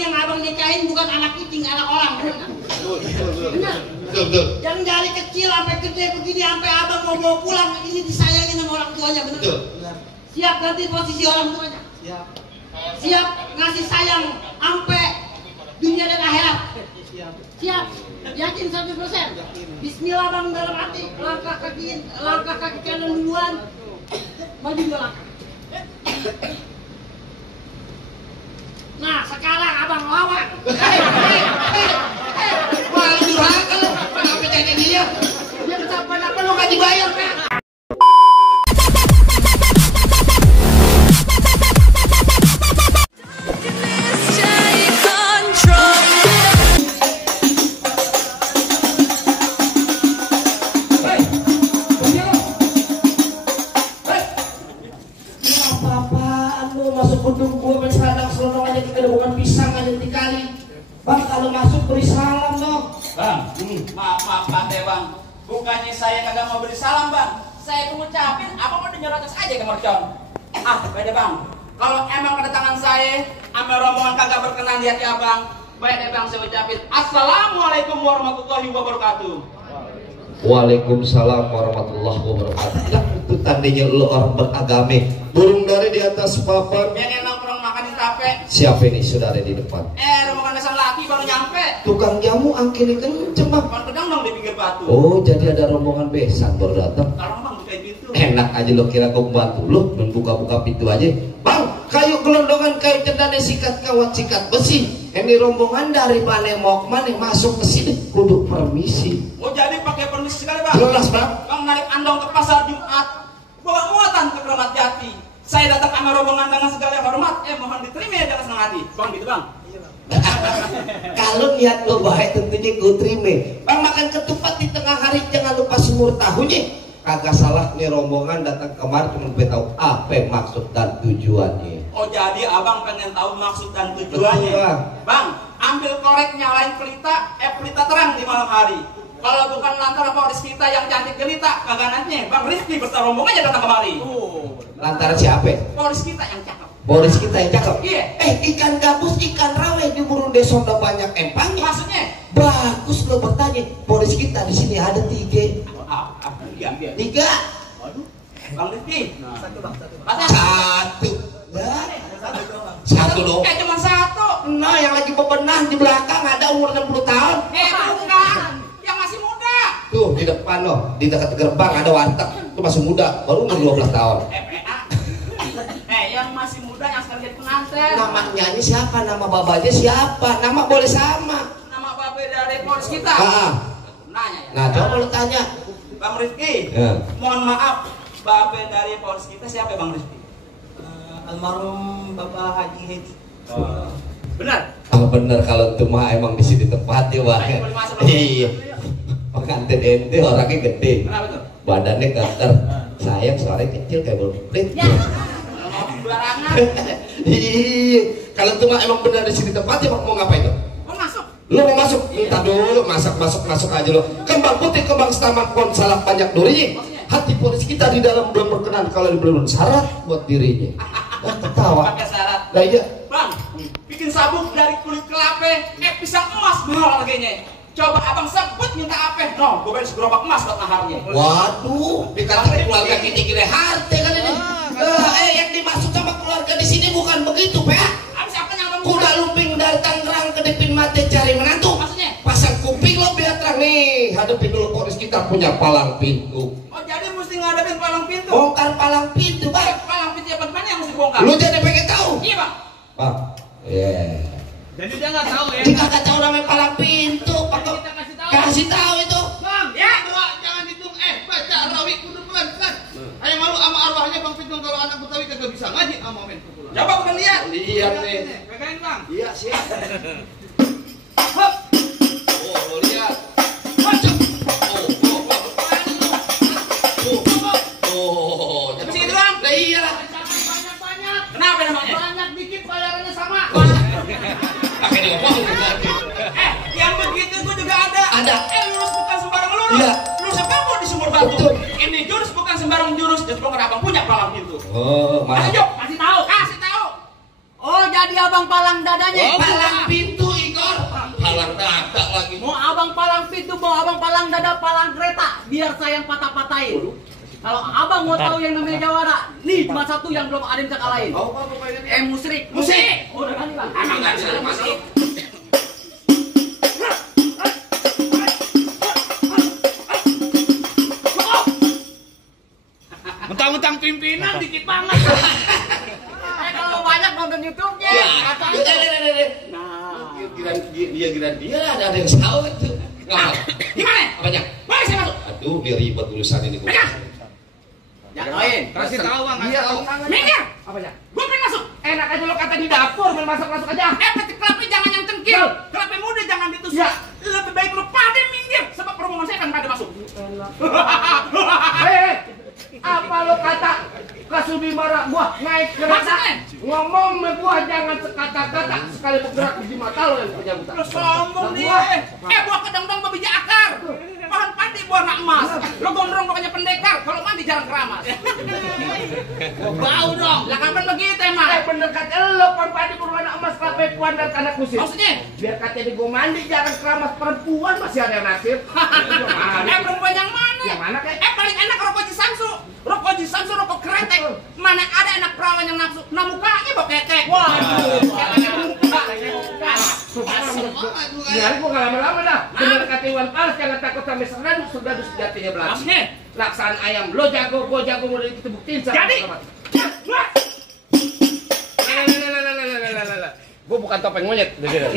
ini yang abang nikahin bukan anak kucing, anak orang. Benar. Betul. Yang dari kecil sampai gede begini sampai abang mau bawa pulang ini disayangin sama orang tuanya, benar. Betul. Siap ganti posisi orang tuanya. Siap. Siap ngasih sayang sampai dunia dan akhirat. Siap. Yakin 100%. Bismillah bang dalam hati. Langkah kaki kanan duluan. Maju 2 langkah. Nah sekarang abang lawan. Wah, durhaka lu. Apa jadi dia? Dia kecapean apa lu gak dibayar kan? Bang, kalau masuk beri salam dong. Bang, maaf Pak Bang. Bukannya saya kagak mau beri salam Bang. Saya mengucapin apa mau nyerocos aja ke mercon. Beda Bang. Kalau emang kedatangan saya sama rombongan kagak berkenan di hati Abang, baik deh Bang saya ucapin Assalamualaikum warahmatullahi wabarakatuh. Waalaikumsalam warahmatullahi wabarakatuh. Lah itu tandanya lu orang beragama. Burung dari di atas papan. Yang nongkrong makan di tape. Siapa ini sudah ada di depan? Rombongan dasar laki baru nyampe. Tukang jamu angkini kenceng bang. Pan pedang dong di pinggir batu. Oh jadi ada rombongan besan baru datang. Kalau Bang bukain pintu. Enak aja lo kira kau bantu lo buka-buka pintu aja. Bang, kayu gelondongan kayu cendana sikat kawat sikat besi. Ini rombongan dari mana mau kemana masuk ke sini kudu permisi. Oh jadi pakai permisi sekali Bang. Jelas bang. Bang narik andong ke pasar Jumat. Bawa muatan ke Keramat Jati. Saya datang sama rombongan dengan segala hormat. Mohon diterima ya dengan senang hati. Bang gitu Bang. Kalau niat lo baik tentunya gue terima. Bang makan ketupat di tengah hari jangan lupa semur tahunya. Kagak salah nih rombongan datang kemari cuma gue tahu apa maksud dan tujuannya. Oh jadi abang pengen tahu maksud dan tujuannya. Betul, Bang ambil korek nyalain pelita terang di malam hari. Kalau bukan lantaran Polis kita yang cantik jelita, kagak nantinya Bang Rizky beserta rombongannya datang kemari. Lantaran siapa? Polis kita yang cakep. Polis kita yang cakep. Iya. Ikan gabus, ikan rawe di burung desa udah banyak empangnya. Maksudnya? Bagus lo bertanya. Polis kita di sini ada 3. Iya. 3. Waduh. Bang Rizky. Satu bang, satu bang. Satu. Satu dong. Cuma satu. Nah yang lagi bebenah di belakang ada umur 60 tahun. Bukan. Yang masih muda. Tuh di depan loh, di dekat gerbang ada warteg. Itu masih muda, baru umur 12 tahun. Yang masih muda yang sekarang jadi pengantin. Nama nyanyi siapa? Nama babanya siapa? Nama boleh sama. Nama babe dari Polis kita. Nanya ya. Nah coba lu tanya. Bang Rizky. Ya. Mohon maaf, babe dari Polis kita siapa Bang Rizky? Almarhum Bapak Haji Hedi. Benar. Oh bener kalau itu mah emang di sini tempatnya bang. Iya. Pengantin ente orangnya gede. Kenapa tuh? Badannya gater. Sayang suaranya kecil kayak belum Ya. Barangan. Iya. Kalau itu mah emang benar di sini tempatnya bang mau ngapain tuh? Mau masuk? Lu mau masuk? Minta dulu masuk aja lo. Kembang putih kembang setaman pon salak banyak durinya. Hati polis kita di dalam belum berkenan kalau belum syarat buat dirinya. Ketawa. Pakai syarat. Nah iya. Bang, bikin sabuk dari kulit kelapa, pisang emas mahal harganya. Coba abang sebut minta apa? No, gue beli segerobak emas buat naharnya. Waduh, dikatakan keluarga kita kira harta kan ini. Yang dimaksud sama keluarga di sini bukan begitu, Pak. Abis apa yang abang Kuda lumping dari Tangerang ke Depin Mate cari menantu. Maksudnya? Pasang kuping lo biar terang nih. Hadapin dulu polis kita punya palang pintu. Oh jadi mesti ngadepin palang pintu? Bongkar palang pintu, Bang. Palang pintu apa gimana yang mesti bongkar? Lu jadi pengen tahu? Iya Bang. Bang, Jadi dia nggak tahu ya. jika kata orang yang palang pintu, Pak, Kita kasih tahu. kasih tahu itu. Bang, Ya. doa jangan hitung. Baca rawi kudu pelan pelan. Ayo malu sama arwahnya Bang Pitung kalau anak Betawi kagak bisa ngaji sama men pukulan. Coba udah lihat. Lihat nih. Pegangin Bang. Iya, siap. Hop. Oh, lihat. Tapi segitu Bang. Lah iyalah. Banyak. Kenapa namanya? Banyak dikit bayarannya sama. Pakai diomong. Yang begitu gue juga ada. Ada. Lurus bukan sembarang lurus. Iya. Lurus apa di sumur batu. Betul. Ini jurus bukan sembarang jurus. Jadi bongkar abang punya palang pintu. Oh, Ayo, kasih tahu. Kasih tahu. Oh jadi abang palang dadanya. Palang pintu. palang pintu, bawa abang palang dada, palang kereta, biar saya yang patah-patahin. Kalau abang mau tahu yang namanya jawara, nih cuma satu yang belum ada yang bisa kalahin. Musrik. Musik. Udah kan bang? Emang nggak bisa masuk. Mentang-mentang pimpinan dikit banget. Kalau banyak nonton YouTube-nya. Nah, dia ada yang salah itu. Gimana? Apanya? Mana saya masuk? Aduh, dia ribet urusan ini. Jangan. Kasih tahu bang, kasih tahu. Minggir. Apanya? Gua pengen masuk. Enak aja lo kata di dapur, main masak-masak aja. Petik kelapa jangan yang cengkil. Kelapa muda jangan ditusuk. Ya. Lebih baik lu pada minggir. Sebab rombongan saya akan pada masuk. Hei, apa lo kata Kasubi marah gua naik kereta Maksudnya? ngomong sama gua jangan sekata-kata sekali bergerak di mata lo yang punya buta. Lu sombong dia. Buah kedong-dong babi akar. Pohon padi buah nak emas. Lu gondrong pokoknya pendekar. Kalau mandi jarang keramas. Bau dong. Lah kapan begitu emang? Bener kata lo pohon padi berwarna emas kelapa puan dan anak kusir. Maksudnya? Biar kata di gua mandi jarang keramas perempuan masih ada yang nasib. Perempuan yang mana? Yang mana kek? Paling enak rokok di Samsu. Rokok di Samsu, rokok kretek. Mana ada anak perawan yang nafsu. Nah mukanya bau ketek. Waduh. Katanya muka. Ya, gua gak lama-lama dah. Bener kata Iwan Fals jangan takut sampai serdadu sejatinya belakang. Maksudnya? Laksaan ayam lo jago, gua jago mau kita buktiin sama Jadi? Gua bukan topeng monyet. Gede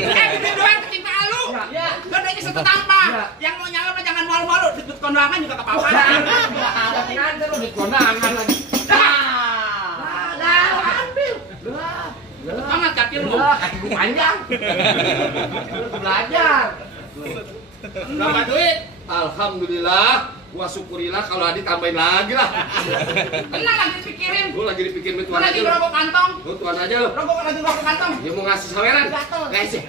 doang ketimpa lu. Ya. Gedenya satu tampah. Ya. Yang mau nyala mah jangan malu-malu. Dikut kondangan juga ke-apa. Nanti lo di kondangan lagi. Dah, ambil. Banget kaki lu. Kaki gua panjang. Lu belajar. Berapa duit? Alhamdulillah, gua syukurilah kalau Adi tambahin lagi lah. Tenang lagi dipikirin. Gua lagi dipikirin Lu tuan lagi aja. ngerokok kantong. Lu tuan aja lu. Rokok lagi ngerokok kantong. Dia mau ngasih saweran. Gatel. Ngasih.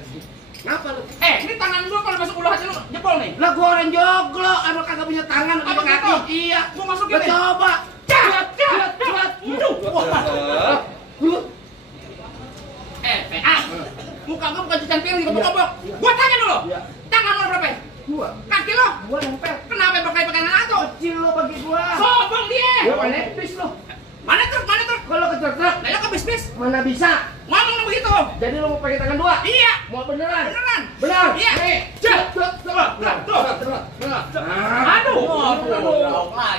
Ngapa lu? Ini tangan gua kalau masuk ulu hati lu jebol nih. Lah gua orang joglo, emang kagak punya tangan, Apa punya gitu? kaki. Iya. Gua masukin Gua nih. coba. Cat. PA. Muka gua bukan cucian piring kebok-kebok. Gua tanya dulu. Iya. Tangan lo berapa? Gua. Kaki lo? Gua nempel. Kenapa pakai anak atuh? Kecil lo bagi gua. Sombong dia. Gua menepis lo. Mana truk? Kalau kecerdak, Lah ke bis-bis. mana bisa? Ngomong begitu. Jadi lo mau pakai tangan dua? Iya. Mau beneran? Beneran. Benar. Iya. Nih. Coba. Aduh.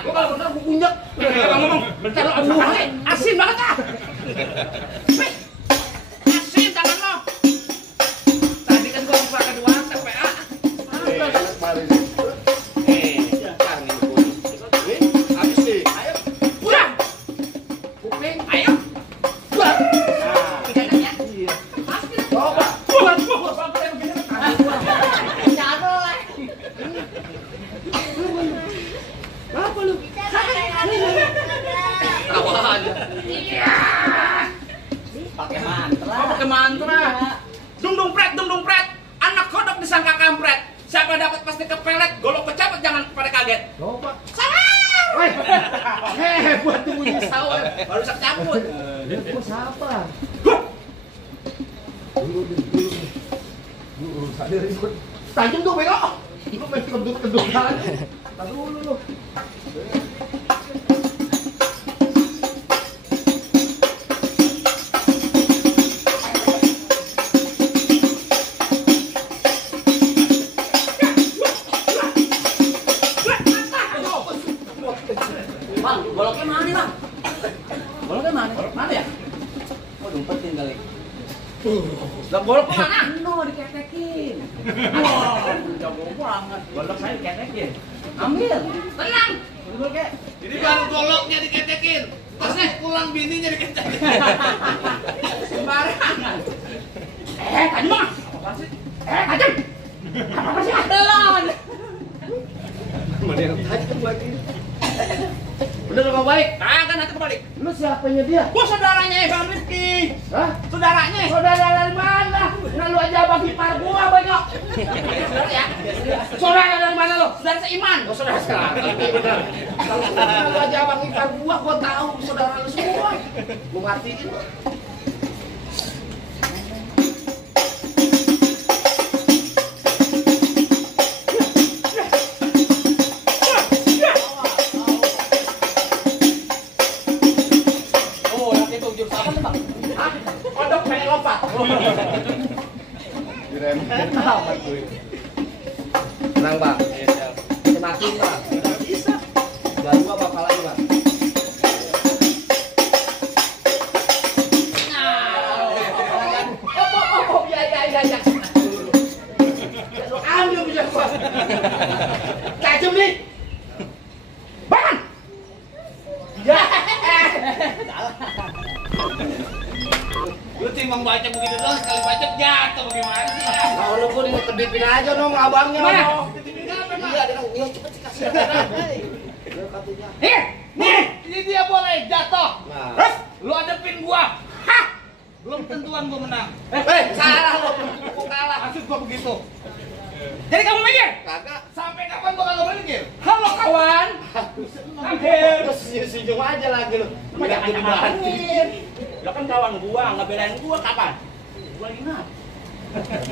Gua kalau bener gua kunjek. Abang ngomong. Bentar lo aduh. Asin banget ah. Asin tangan lo. Tadi kan gua pakai dua antep PA. Habis nih. Udah. Kuping. Ayo. Tiganya. Iya. Asin. Coba. Apa lu? Tawa aja. Pakai mantra. Dung pret. Anak kodok disangka kampret. Siapa dapat pasti kepelet. Golok kecepet jangan pada kaget. Coba. Sabar. Woi. Buat tunggu di sawah. Baru bisa cabut. Gua sabar. Sadar ikut. Tajam tuh bego. Lu main kedut-kedut aja. Tahan dulu lu. Bang, goloknya mana bang? Goloknya mana? Mana ya? Oh dumpetin kali. Lah golok mana? No, diketekin. Wah, jago banget. Golok saya diketekin. Ambil. Tenang. Ambil kek. Jadi baru goloknya diketekin. Terus pulang bininya diketekin. Sembarangan. Tajam bang. Apaan sih? Tajam. Apa sih? Belon. Mana yang tajam lagi? Bener apa baik? Kagak nanti kebalik. Lu siapanya dia? Gua saudaranya Bang Rifki. Hah? Saudaranya. Saudara dari mana? Nah lu aja bagi par gua banyak. Saudara ya. Saudara dari mana lu? Saudara seiman. Oh, saudara sekarang. Bener. Kalau lu aja bagi par gua tahu saudara lu semua. Gua matiin lu. Tenang bang. Semakin bang. Bisa. Jangan lupa bakal lagi bang. Ya. Ambil bisa gua. Tajam nih. Bang. Ya. Lu timbang baca begitu doang, sekali baca jatuh bagaimana sih? Nah, lu pun kedipin aja dong abangnya. Mana? Iya, dia cepet kasih. Nih, ini dia boleh jatuh. Nah. Terus lu adepin gua. Hah? Belum tentuan gua menang. Salah lu, gua kalah. Maksud gua begitu. Jadi kamu mikir? Kagak. Sampai kapan gua kagak mikir? Halo kawan. Hampir. Terus senyum aja lagi lu. Banyak banget. Lo kan kawan gua, ngebelain gua kapan? Gua lagi ngap.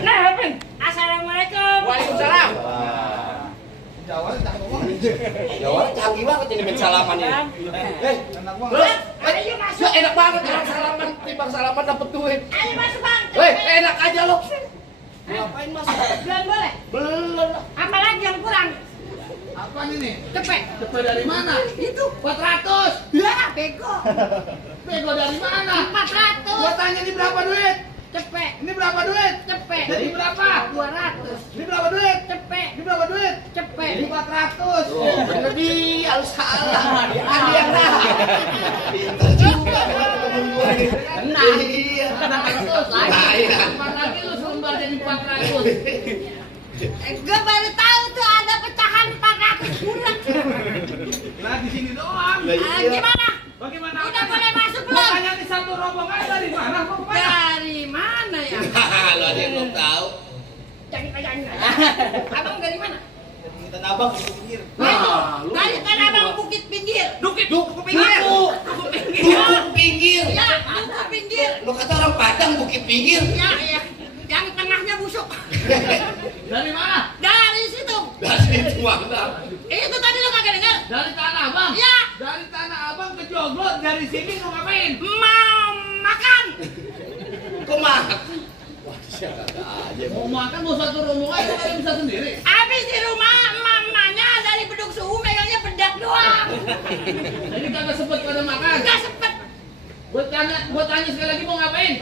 Nah, Pin. Assalamualaikum. Waalaikumsalam. Jawa tak ngomong. Jawa canggih banget ini main salaman ini. Enak banget. Terus, Ayo masuk. enak banget orang salaman, timbang salaman dapet duit. Ayo masuk bang. Enak aja lo. Ngapain masuk? Belum boleh. Belum. Apalagi yang kurang? Apa ini? Cepet. Cepet dari mana? Itu 400. ya bego. Bego dari mana? 400. Gua tanya ini berapa duit? Cepet. Ini berapa duit? Cepet. Jadi berapa? 200. Ini berapa duit? Cepet. Ini berapa duit? Cepet. Ini 400. Oh, bener dia, lu salah. Dia kan dia nah. Pintar juga temen gue ini. Tenang. Iya. 400 lagi. Nah, iya. 4 lagi lu selembar jadi 400. Gue baru tahu tuh ada pecahan 400 bulat. Nah, di sini doang. Lah, iya. Gimana? Bagaimana? Udah boleh masuk Gua belum? tanya di satu rombongan dari mana? Mau kemana? Dari mana ya? Lu aja yang belum tahu. Jangan tanyain aja. Abang dari mana? Tanah Abang di pinggir. Nah, dari Tanah Abang Bukit Pinggir. Dukuk pinggir. Dukuk pinggir. Ya, Bukit Pinggir. Lu kata orang Padang bukit pinggir. Ya, ya. Yang tengahnya busuk. Dari mana? Dari situ. Dari itu mana? Itu tadi lo kagak dengar? Dari Tanah Abang. Ya, Dari Tanah Abang ke Joglot. Dari sini mau ngapain? mau makan. Kok makan? Wah, siapa aja. Mau makan mau satu rombongan kalian bisa sendiri. Habis di rumah mamanya dari beduk suhu megangnya bedak doang. Jadi kagak sempet pada makan. Enggak sempet. Gua tanya sekali lagi mau ngapain?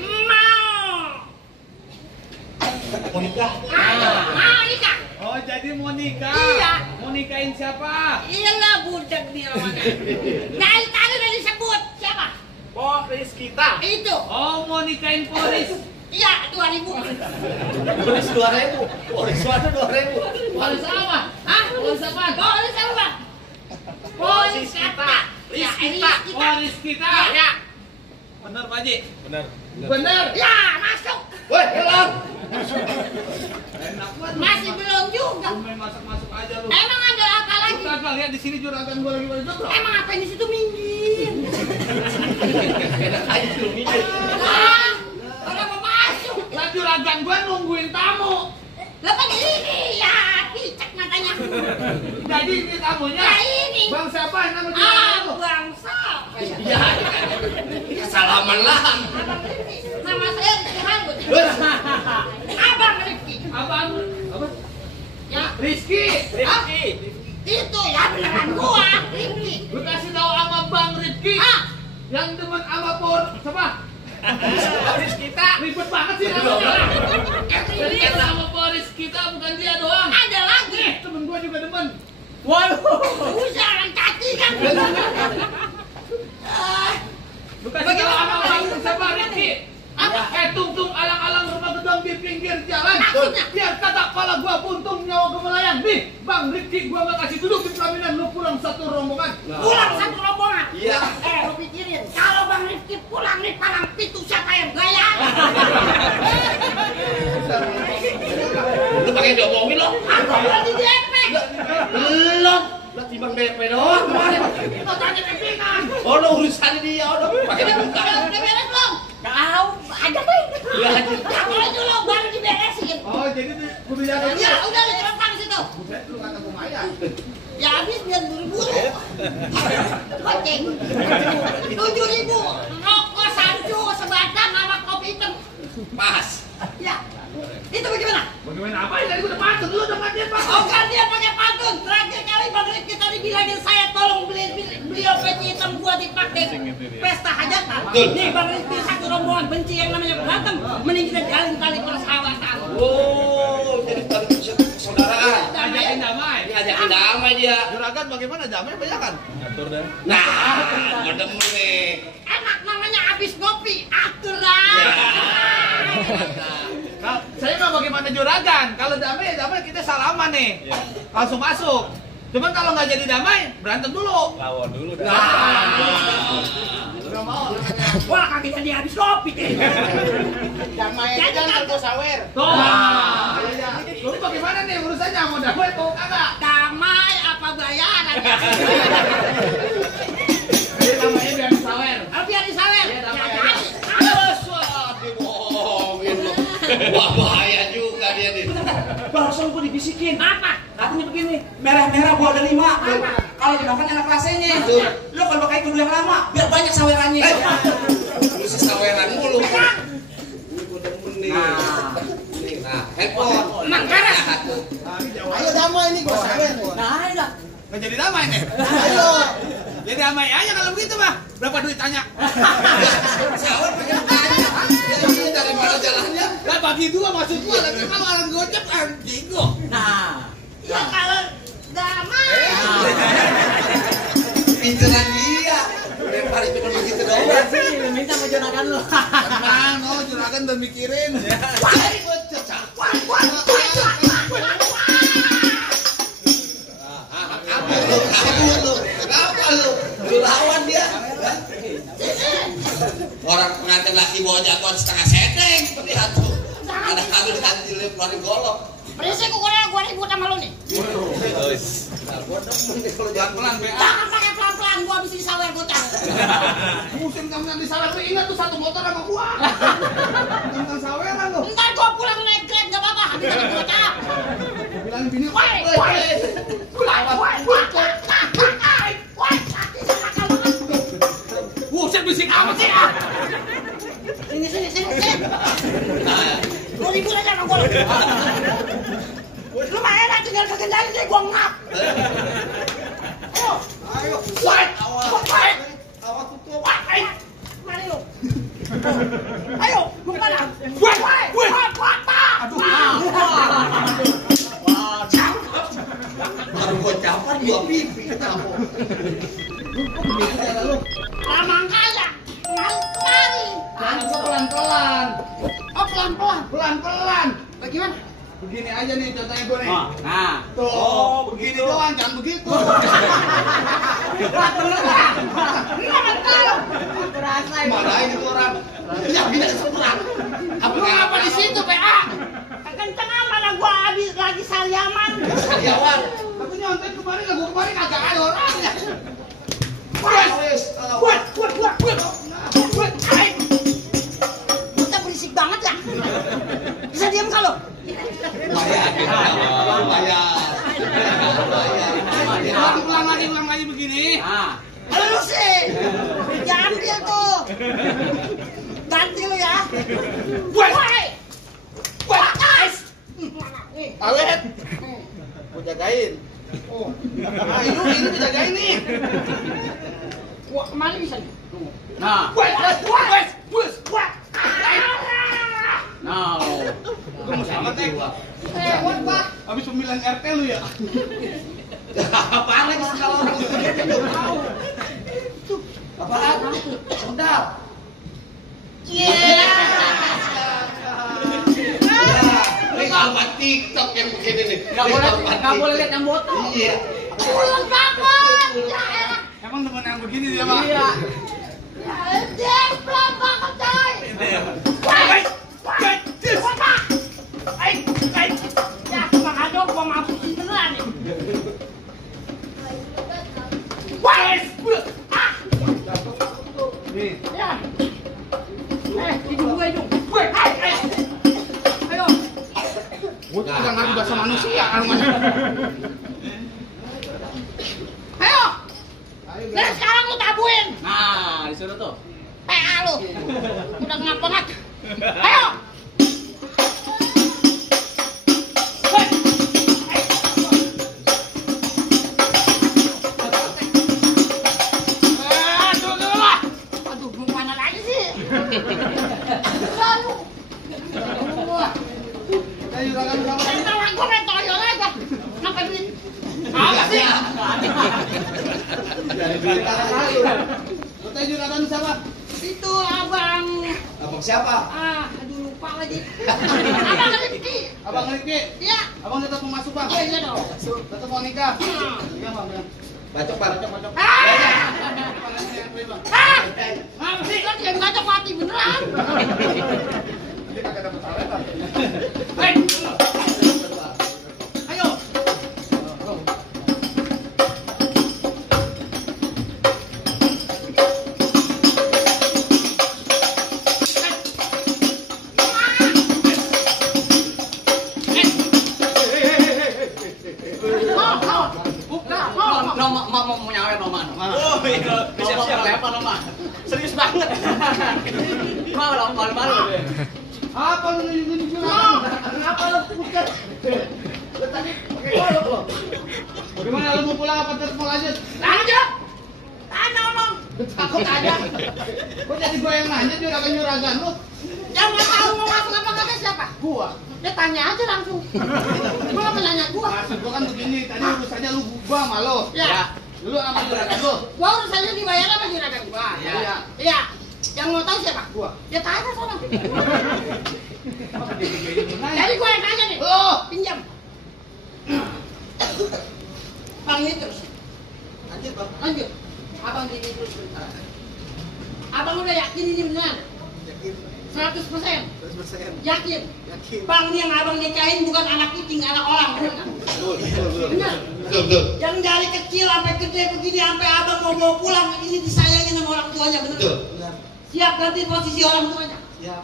Mau nikah? Mau nikah. Oh, jadi mau nikah. Iya. Mau nikahin siapa? Iyalah budak nih namanya. Dari tadi udah disebut. Siapa? Polis kita. Itu. Oh, mau nikahin Polis. Iya, 2000. Polis 2.000. Polis mana 2.000? Polis apa? Hah? Polis apa? Polis apa, Bang? Polis kata. Ya, Rizkita. Polis kita. Ya. Bener, Pak Haji? Bener. Ya, masuk. Woi, hilang. Enak banget. Masih belum juga. Lu main masuk aja lu. Emang ada apa Lu lagi? kagak lihat di sini juragan gua lagi pada joglot. Emang apa di situ minggir? Enak aja lu mikir. Ah, orang mau masuk. Lah juragan gua nungguin tamu. Lah kan ini ya, picek matanya. Jadi ini tamunya. Ya ini. Bang siapa yang nama juragan lu? Bangsa. Iya. Salaman lah. Abang Rifki. Nama saya Rizky Hanggut. Abang Rifki. Abang apa? Ya, Rizky. Rifki. itu ya beneran gua, Rifki. Lu kasih tahu sama Bang Rifki. Ah, Yang demen sama Por siapa? Polis kita. Ribet banget sih namanya. Jadi sama Polis kita bukan dia doang. ada lagi. Temen gua juga demen. Waduh. Jalan kaki kan. Ah, Lu kasih tahu sama Bang siapa Rifki? apa? Tung alang-alang rumah gedung di pinggir jalan. Maksudnya? Biar kata kepala gua buntung nyawa gua melayang. Nih, Bang Rifki gua gak kasih duduk di pelaminan lu pulang satu rombongan. Pulang satu rombongan. Iya. Lu pikirin, kalau Bang Rifki pulang nih palang pintu siapa yang gaya? Lu pakai diomongin lo? Aku lagi di DP. Belum. Lah timbang DP doang kemarin. Mau tanya pimpinan. Oh, lo urusannya dia, oh, pakai dibuka. Udah beres belum? Tahu, ada deh. Iya, aja. Kalau dulu baru diberesin. Oh, jadi tuh kudu jaga dulu. Ya udah diterapkan situ. Buset, lu kata gua maya. Ya habis biar buru-buru. Goceng. 7.000. Rokok sancu sebatang sama kopi hitam. Pas. Ya. Itu bagaimana? Bagaimana apa ini? Tadi udah pantun, lu udah gantian Pak. Oh gantian pakai pantun. Terakhir kali Bang Rifki tadi bilangin saya tolong beliau peci hitam gua dipakai pesta hajatan. Nih Bang Rifki satu rombongan benci yang namanya berantem. Mending kita jalin tali persahabatan. Oh, jadi tali persaudaraan. Ajakin damai. Diajakin damai dia. Juragan bagaimana damai banyakan? Atur dah. Nah, gua demen nih. Enak namanya abis ngopi, aturan. Nah, saya mah bagaimana juragan? Kalau damai, damai kita salaman nih. Langsung masuk. Cuman kalau nggak jadi damai, berantem dulu. Lawan dulu. Nggak mau. Wah kaki jadi habis kopi deh. Damai Jadi aja kagak. nggak sawer. Tuh. Lu bagaimana nih urusannya? Mau damai mau kagak? Damai apa bayaran? Jadi damainya biar sawer. Oh, biar disawer. Iya, damai. Ya, jadi. Dibohongin lo. Wah, bahaya juga dia nih. Barusan gua dibisikin. Apa? Katanya begini, merah-merah gua ada 5. Kalau dimakan enak rasanya. Betul. Lu kalau pakai kudu yang lama, biar banyak sawerannya. Lu sesaweran mulu. Ini gua demen nih. Nih, nah, handphone. Emang keras. Ayo damai nih gua sawer. Nah, ada. Nggak jadi damai nih. Ayo. Jadi damai aja kalau begitu mah. Berapa duit tanya? Sawer pakai tanya. Jadi dari mana jalannya? Lah bagi dua maksud gua lagi kalau orang gocap kan jigo. Nah, Ya kalau damai. Pinteran dia. Lempar cuma begitu doang. minta sama juragan lu. Tenang, oh juragan udah mikirin. Kenapa lu? Lu lawan dia. Orang pengantin laki bawa jagoan setengah sedeng. Lihat tuh. Ada kami ganti keluarin golok. Berisik gua ribut sama lu nih. Gua demen nih kalau jangan Pelan BA. Jangan pakai pelan-pelan, gua habis disawer bocah. Musim kamu nanti salah lu ingat tuh satu motor sama gua. Tentang saweran lu. Ntar gua pulang naik Grab enggak apa-apa, habis dari bocah. Bilang bini, Woi, buset bisik amat sih. Sini. Lu ribut aja sama gua. Lu mah enak tinggal kekendali deh gua ngap. Ayo. Awas tutup. Mari lu. Ayo, lu mana? Aduh. baru gua campur gua pipi ketemu. Lamang kaya. Mari. Jangan pelan-pelan. Oh, pelan-pelan. Pelan-pelan. Bagaimana? Begini aja nih contohnya gue nih. Nah, Tuh, begini doang, jangan begitu. Marahin itu orang. Ya kita seberang. Lu apa di situ, PA? Kenceng amat lah gua habis lagi sariaman. Karyawan. Aku nyontek kemarin, gua kemarin kagak ada orangnya. Kita berisik banget ya. Bisa diam kalau? Ulang lagi begini. Lu sih. Jangan dia tuh. Ganti lu ya. Woi. Guys. Awet. Gua jagain. Oh. Nah, ini dijagain nih. Wah, kemana bisa nih? nah, Bus. nah. Gemes banget nih. Lewat, Pak. Habis pemilihan RT lu ya. Apaan lagi kalau orang belum tahu. Apaan? Sendal. Ini almat TikTok yang begini nih. Nggak boleh lihat yang botol. Iya. Pulang banget. Ya elah. Emang teman yang begini dia mah. Iya. Ya, dia pelan banget, coy. Woi. Ya, cuma ada gua mampus beneran nih. Nih. Ya. Hidung gue hidung. Ayo. Gua tuh nggak ngerti bahasa manusia kan. Ayo. Ayo, Nah, sekarang lu tabuin. Nah, disuruh tuh. PA lu. Udah ngap banget. Ayo. juragan sama. Gue main toyo aja. Kenapa duit? Apa sih? Dari duit kali. Lu teh juragan siapa? Itu abang. Abang siapa? Aduh lupa lagi. Abang Rifki. Abang Rifki. Iya. Abang tetap mau masuk, Bang. Iya dong. Tetap mau nikah. Iya, Bang. Bacok, Bang. Bacok. Sih kan yang ngajak mati beneran. Nanti kagak dapat saleh, Bang. Hei. Ayo. Mau nyawer Mama. Oh iya, siap-siap lepa Mama. Serius banget. Malu-malu deh. Apa lu nunjuk juragan? Kenapa lo bukan? Lu tadi pakai golok lo. Bagaimana lu mau pulang apa tetap mau lanjut? Lanjut. Nolong. Takut aja. Kok jadi gua yang nanya juragan lu? Yang nggak tahu mau masuk apa kagak siapa? Gua. Dia tanya aja langsung. Gua nggak nanya gua. Maksud gua kan begini, tadi urusannya lu gua sama lo. Ya. Lu sama juragan lu. Gua urusannya dibayar sama juragan gua. Iya. Iya. Yang mau tahu siapa? Gua. Dia tanya sana. Nanya. Jadi gua yang nanya nih. Oh. Pinjam. Bang ini terus. Lanjut, Bang. Lanjut. Abang gini terus. Abang udah yakin ini beneran? Yakin. 100%. 100%. Yakin. Yakin. Bang ini yang abang nikahin bukan anak kucing, anak orang. Bener nggak? Bener. Betul. Yang dari kecil sampai gede begini sampai abang mau bawa pulang ini disayangin sama orang tuanya, bener? Betul. Siap ganti posisi orang tuanya. Siap.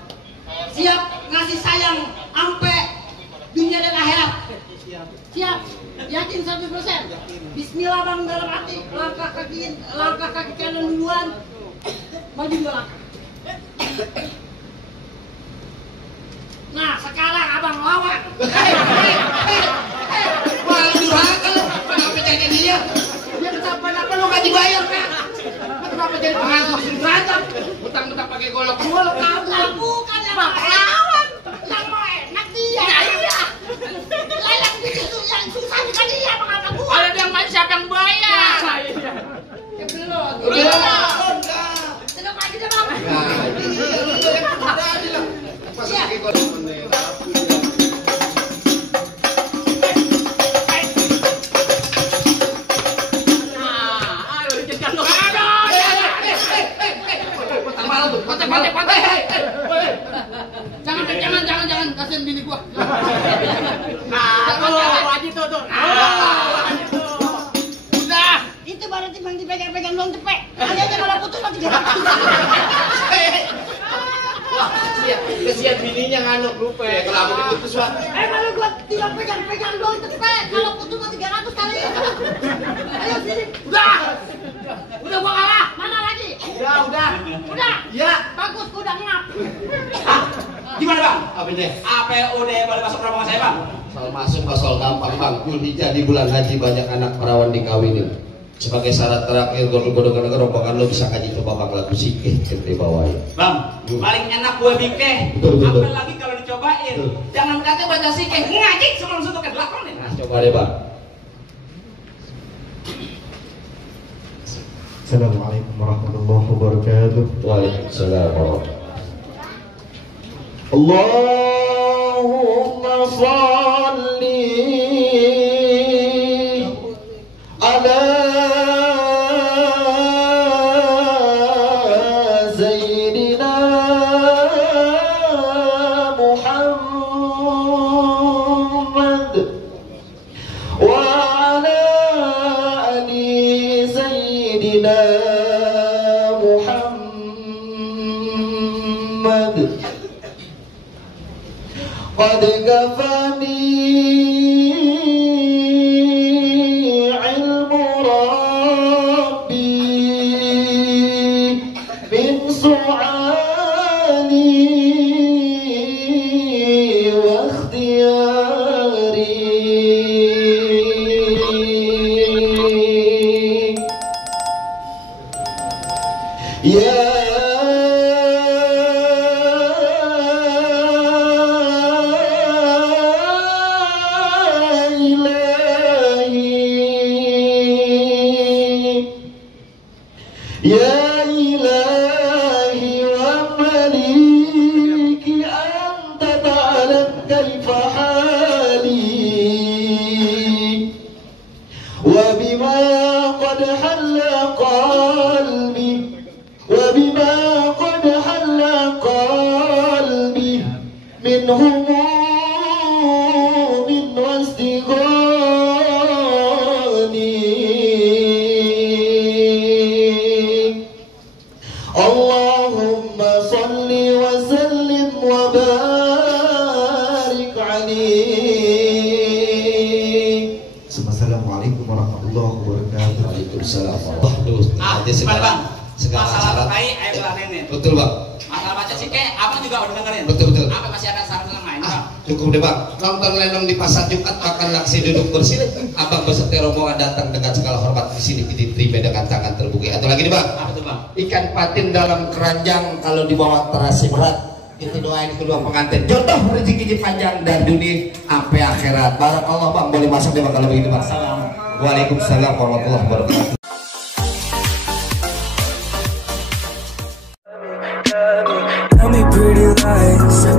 Siap ngasih sayang sampai dunia dan akhirat. Siap. Siap. Yakin 100%. Bismillah bang dalam hati. Langkah kaki kanan duluan. Maju 2 langkah. Nah sekarang abang lawan. Wah, juragan lu. Kenapa jadi dia? Dia kenapa lu gak dibayar kan? Kenapa jadi penganggur juragan? Utang-utang pakai golok. Golok kamu bukan yang mau lawan. Yang mau enak dia. Iya. Lah yang gitu yang susah bukan dia bang abang gua. Kalau dia main siapa yang bayar? Ya belum. Belum. Sedang lagi deh bang. Iya. Jangan kasihan bini gua. Jangan wajib tuh. Udah. Itu baru timbang dipegang-pegang doang cepet. Kali aja kalau putus mati dia. Wah, kesian bininya nganuk lupa. Kalau aku diputus, Pak. Kalau gua tinggal pegang-pegang doang cepet. Kalau putus mati 300 kali. Ayo sini. Udah gua kalah. Mana lagi? Udah. Udah. Ya. Bagus, gua udah ngap. Gimana Bang? Apa ini? Apa udah boleh masuk rombongan saya Bang? Soal masuk soal gampang, Bang. Dzulhijjah di bulan haji banyak anak perawan dikawinin. Sebagai syarat terakhir godong-godongan rombongan lo bisa kaji coba Bang lagu sikih kita bawain. Bang, paling enak gue bikeh. Betul. Apalagi kalau dicobain. Betul. Jangan berkata baca sikeh, ngajik sebelum suntuk ke belakang nih. Nah, coba deh, Bang. Assalamualaikum warahmatullahi wabarakatuh. Waalaikumsalam warahmatullahi Allahumma salli ala Sayyidina Muhammad wa ala ali Sayyidina Muhammad. قد كفاني علم ربي من سعالي واختياري يا Assalamualaikum warahmatullahi wabarakatuh. Waalaikumsalam. Waduh, nanti segala masalah syarat. terkait ayo belanin. Betul bang. Masalah baca sih kayak abang juga udah dengerin. Betul. Apa masih ada saran lain bang? Cukup deh bang. Nonton lenong di pasar Jumat makan laksi duduk bersih. Abang beserta rombongan datang dengan segala hormat di sini diterima dengan tangan terbuka. Atau lagi nih bang. Apa tuh bang? Ikan patin dalam keranjang kalau dibawa terasi berat. Itu doain kedua pengantin. Jodoh rezekinya panjang dan dunia sampai akhirat. Barakallah bang. Boleh masuk deh bang kalau begitu bang. Waalaikumsalam warahmatullahi wabarakatuh. Tell me pretty lies.